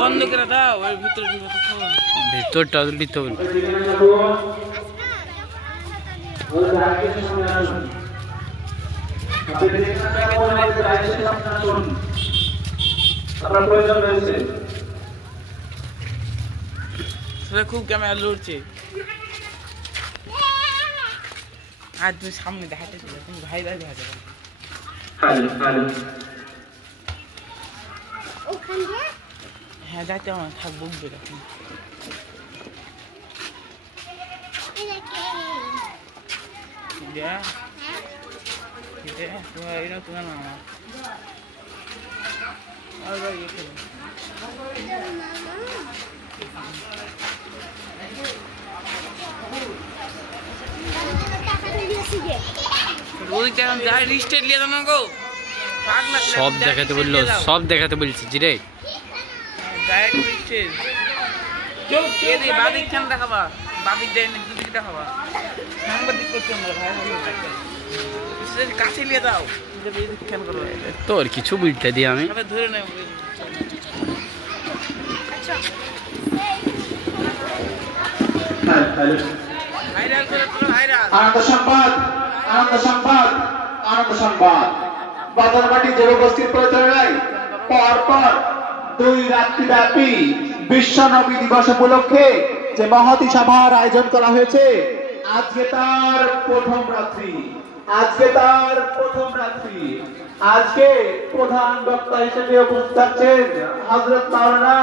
বন্ধ করে দাও, ওই ভিতরটা দিতে হবে। খুব ক্যামেরা লড়ছে। আর তুমি সামনে দেখাতে তুমি ভাই ভাই দেখা যাবে। হ্যাঁ যাইতে আমার থাক বুঝবে এখন। তোমার মামা সব দেখাতে বললো, সব দেখাতে বলছি জি রে। তোর কিছু বুঝতে দিই আমি ধরে নেব। আনন্দ সংবাদ, আনন্দ সংবাদ, আনন্দ সংবাদ। বাদলমাটি জেলা উপস্থিত পরিচালনায় পরপর 2 রাত্রি ব্যাপী বিশ্ব নবী দিবস উপলক্ষে যে মহতি সভার আয়োজন করা হয়েছে, আজকে তার প্রথম রাত্রি। আজকে প্রধান বক্তা হিসেবে উপস্থিত আছেন হযরত মাওলানা